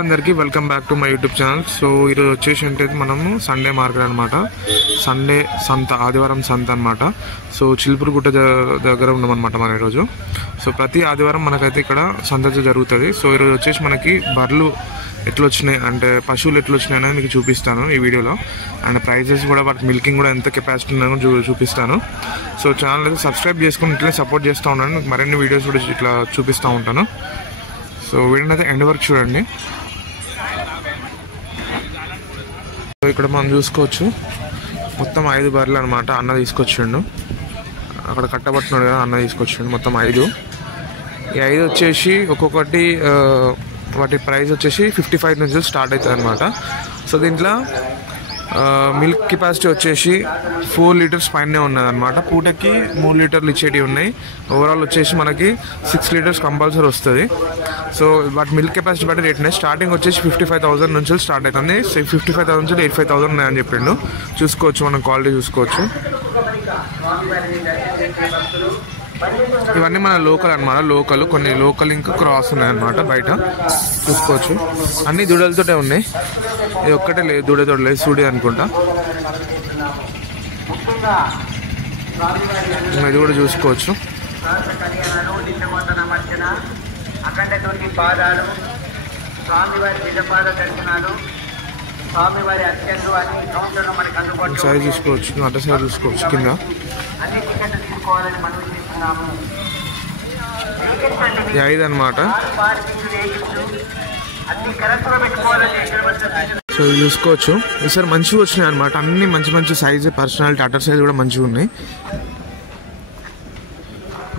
అందరికీ welcome back to my YouTube channel. So ఈరోజు వచ్చేసి అంటే మనము సండే మార్కెట్ అనమాట. సండే సంత, ఆదివారం సంత అనమాట. సో చిలుపురుగుట్ట దగ్గర ఉన్నామన్నమాట మనం ఈరోజు. సో ప్రతి ఆదివారం మనకైతే ఇక్కడ సంత జరుగుతుంది. సో ఈరోజు వచ్చేసి మనకి బర్రెలు ఎట్లా వచ్చినాయి అంటే పశువులు ఎట్లా వచ్చినాయి అనేది మీకు చూపిస్తాను ఈ వీడియోలో. అండ్ ప్రైజెస్ కూడా, వాటి మిల్కింగ్ కూడా ఎంత కెపాసిటీ ఉందో చూపిస్తాను. సో ఛానల్ అయితే సబ్స్క్రైబ్ చేసుకుని ఇట్లా సపోర్ట్ చేస్తూ ఉన్నాను. మీకు మరిన్ని వీడియోస్ కూడా ఇట్లా చూపిస్తూ ఉంటాను. సో వీడియోని అయితే ఎండ్ వరకు చూడండి. సో ఇక్కడ మనం చూసుకోవచ్చు మొత్తం 5 బర్రెలు అనమాట. అన్న తీసుకొచ్చిండు, అక్కడ కట్టబట్టున్నాడు కదా, అన్న తీసుకొచ్చిండు మొత్తం 5. ఈ 5 వచ్చేసి ఒక్కొక్కటి వాటి ప్రైస్ వచ్చేసి 55 నుంచి స్టార్ట్ అవుతుంది అనమాట. సో దీంట్లో మిల్క్ కెపాసిటీ వచ్చేసి 4 లీటర్స్ పైనే ఉన్నదన్నమాట. పూటకి 3 లీటర్లు ఇచ్చేటివి ఉన్నాయి. ఓవరాల్ వచ్చేసి మనకి 6 లీటర్స్ కంపల్సరీ వస్తుంది. సో వాటి మిల్క్ కెపాసిటీ బట్టి రేట్ ఉన్నాయి. స్టార్టింగ్ వచ్చేసి 55,000 నుంచి స్టార్ట్ అవుతుంది. 55,000 నుంచి 85,000 ఉన్నాయని చెప్పిండు. చూసుకోవచ్చు, మనం క్వాలిటీ చూసుకోవచ్చు. ఇవన్నీ మన లోకల్ అనమాట. కొన్ని లోకల్ ఇంకా క్రాస్ ఉన్నాయన్నమాట. బయట చూసుకోవచ్చు అన్ని దూడలతోటే ఉన్నాయి. ఇది ఒక్కటే లేదు, దూడతో లేదు, సూడి అనుకుంటా. ఇది కూడా చూసుకోవచ్చు. సైజ్ చూసుకోవచ్చు, అట్ట సైజ్ చూసుకోవచ్చు. కింద ఇది 5 అనమాట. సో చూసుకోవచ్చు, ఈసారి మంచిగా వచ్చినాయి అనమాట. అన్ని మంచి సైజు, పర్సనాలిటీ, అటర్ సైజ్ కూడా మంచిగా ఉన్నాయి.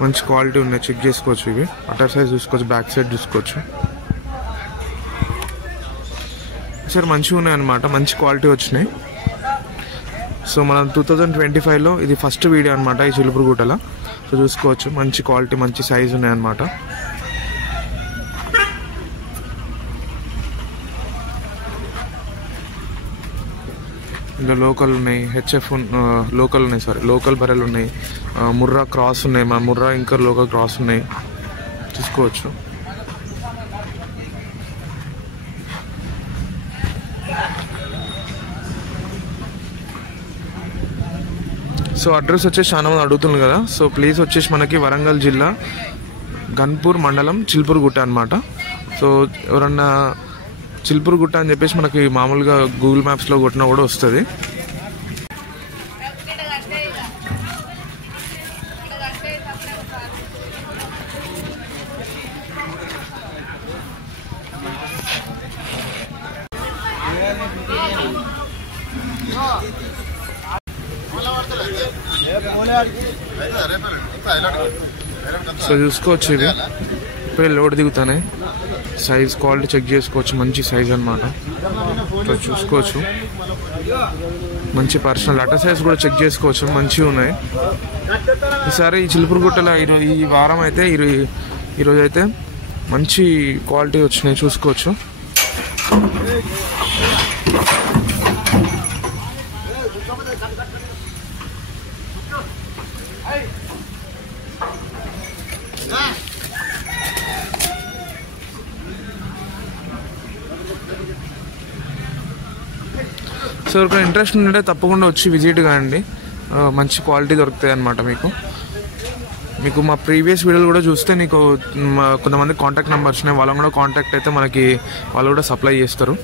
మంచి క్వాలిటీ ఉన్నాయి, చెక్ చేసుకోవచ్చు. ఇవి అటర్ సైజ్ చూసుకోవచ్చు, బ్యాక్ సైడ్ చూసుకోవచ్చు. ఈసారి మంచిగా ఉన్నాయి అనమాట, మంచి క్వాలిటీ వచ్చినాయి. సో మనం 2025లో ఇది ఫస్ట్ వీడియో అనమాట ఈ చిలుపురుగుట్టలో. సో చూసుకోవచ్చు, మంచి క్వాలిటీ, మంచి సైజ్ ఉన్నాయి అనమాట. ఇందులో లోకల్ ఉన్నాయి, హెచ్ఎఫ్ లోకల్ ఉన్నాయి, లోకల్ బర్రెలు ఉన్నాయి, ముర్రా క్రాస్ ఉన్నాయి, మన ముర్రా ఇంకా లోకల్ క్రాస్ ఉన్నాయి, చూసుకోవచ్చు. సో అడ్రస్ వచ్చేసి చాలా మంది అడుగుతుంది కదా. సో ప్లేస్ వచ్చేసి మనకి వరంగల్ జిల్లా గన్పూర్ మండలం చిలుపురుగుట్ట అనమాట. సో ఎవరన్నా చిలుపురుగుట్ట అని చెప్పేసి మనకి మామూలుగా గూగుల్ మ్యాప్స్లో కొట్టినా కూడా వస్తుంది. సో చూసుకోవచ్చు, ఇవి ఇప్పుడే లోడ్ దిగుతానే. సైజ్ క్వాలిటీ చెక్ చేసుకోవచ్చు, మంచి సైజ్ అనమాట. సో చూసుకోవచ్చు, మంచి పర్సనల్ అటర్ సైజ్ కూడా చెక్ చేసుకోవచ్చు, మంచిగా ఉన్నాయి. ఈసారి ఈ చిలుపురుగుట్టలో ఈ వారం అయితే ఈరోజు అయితే మంచి క్వాలిటీ వచ్చినాయి, చూసుకోవచ్చు. సో ఒక ఇంట్రెస్ట్ ఉంటే తప్పకుండా వచ్చి విజిట్ కాండి. మంచి క్వాలిటీ దొరుకుతాయి అన్నమాట. మీకు మా ప్రీవియస్ వీడియోలు కూడా చూస్తే నీకు కొంతమంది కాంటాక్ట్ నెంబర్స్ ఉన్నాయి, వాళ్ళని కూడా కాంటాక్ట్ అయితే మనకి వాళ్ళు కూడా సప్లై చేస్తారు.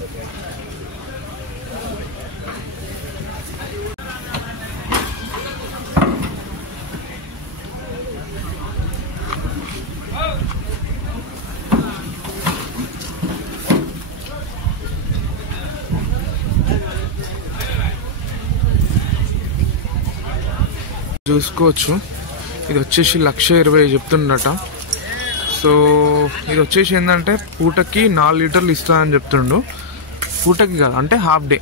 చూసుకోవచ్చు, ఇది వచ్చేసి 1,20,000 చెప్తుండట. సో ఇది వచ్చేసి ఏంటంటే పూటకి 4 లీటర్లు ఇస్తుందని చెప్తుండు. పూటకి కాదు, అంటే హాఫ్ డే,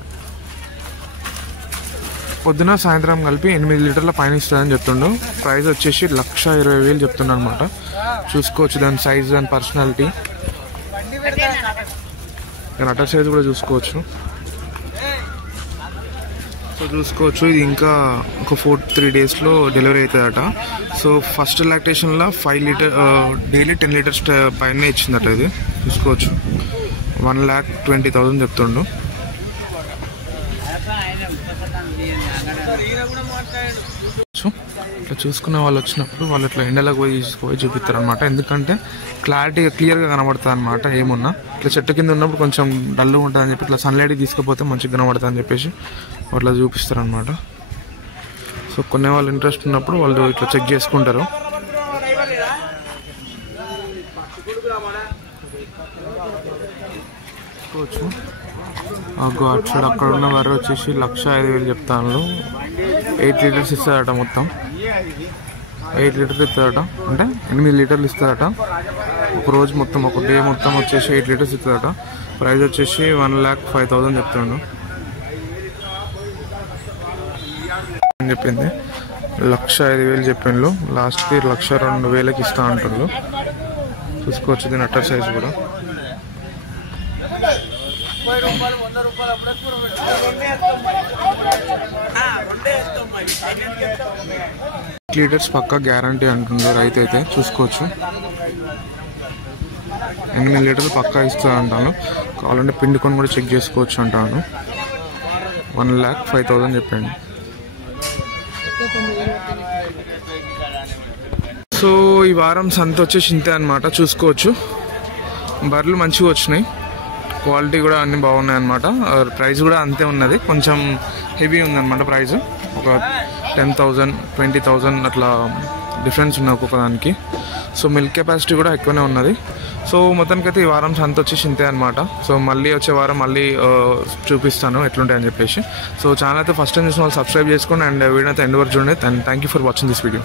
పొద్దున సాయంత్రం కలిపి 8 లీటర్ల పైన ఇస్తుందని చెప్తుండు. ప్రైస్ వచ్చేసి 1,20,000 చెప్తుండ అనమాట. చూసుకోవచ్చు దాని సైజ్, దాని పర్సనాలిటీ, దాని అటర్ సైజ్ కూడా చూసుకోవచ్చు. సో చూసుకోవచ్చు, ఇది ఇంకా ఒక 3 డేస్లో డెలివరీ అవుతుందట. సో ఫస్ట్ లాక్టేషన్లో 5 లీటర్ డైలీ 10 లీటర్స్ పైన ఇచ్చిందట. ఇది చూసుకోవచ్చు. 1,20,000 చెప్తుండు. ఇట్లా చూసుకునే వాళ్ళు వచ్చినప్పుడు వాళ్ళు ఇట్లా ఎండలకు పోయి తీసుకుపోయి చూపిస్తారు అనమాట. ఎందుకంటే క్లారిటీగా క్లియర్గా కనబడుతుంది అనమాట. ఏమున్నా ఇట్లా చెట్టు కింద ఉన్నప్పుడు కొంచెం డల్గా ఉంటుంది అని చెప్పి ఇట్లా సన్లైట్కి తీసుకుపోతే మంచిగా కనబడుతుంది అని చెప్పేసి అట్లా చూపిస్తారు అనమాట. సో కొనే వాళ్ళు ఇంట్రెస్ట్ ఉన్నప్పుడు వాళ్ళు ఇట్లా చెక్ చేసుకుంటారు. అటు సైడ్ అక్కడ ఉన్న వర వచ్చేసి 1,05,000 చెప్తాను. 8 లీటర్స్ ఇస్తారట. మొత్తం 8 లీటర్స్ ఇస్తారట. అంటే 8 లీటర్లు ఇస్తారట ఒక రోజు మొత్తం. ఒక డే మొత్తం వచ్చేసి 8 లీటర్స్ ఇస్తారట. ప్రైస్ వచ్చేసి 1,05,000 చెప్తాను అని చెప్పింది. 1,05,000 చెప్పిండ్రు. లాస్ట్కి 1,02,000 ఇస్తా అంటారు. చూసుకోవచ్చు దీని అట్టర్ సైజ్ కూడా. లీటర్స్ పక్కా గ్యారంటీ అంటుండ్రు రైతు అయితే. చూసుకోవచ్చు 8 లీటర్లు పక్కా ఇస్తా అంటాను. కావాలంటే పిండుకొని కూడా చెక్ చేసుకోవచ్చు అంటాను. 1,05,000 చెప్పండి. సో ఈ వారం సంత వచ్చేసి ఇంతే అనమాట. చూసుకోవచ్చు బర్రెలు మంచిగా వచ్చినాయి. క్వాలిటీ కూడా అన్నీ బాగున్నాయి అనమాట. ప్రైస్ కూడా అంతే ఉన్నది. కొంచెం హెవీ ఉందన్నమాట ప్రైస్. ఒక 10,000 20,000 అట్లా డిఫరెన్స్ ఉన్నాయి ఒక్కొక్కదానికి. సో మిల్క్ కెపాసిటీ కూడా ఎక్కువనే ఉన్నది. సో మొత్తానికైతే ఈ వారం సంత వచ్చేసి ఇంతే అనమాట. సో మళ్ళీ వచ్చే వారం మళ్ళీ చూపిస్తాను ఎట్లుంటాయని చెప్పేసి. సో ఛానల్ అయితే ఫస్ట్ టైం చూసిన వాళ్ళు సబ్స్క్రైబ్ చేసుకోండి అండ్ వీడియో అయితే ఎండ్ వరకు చూడండి. Thank you for watching this video.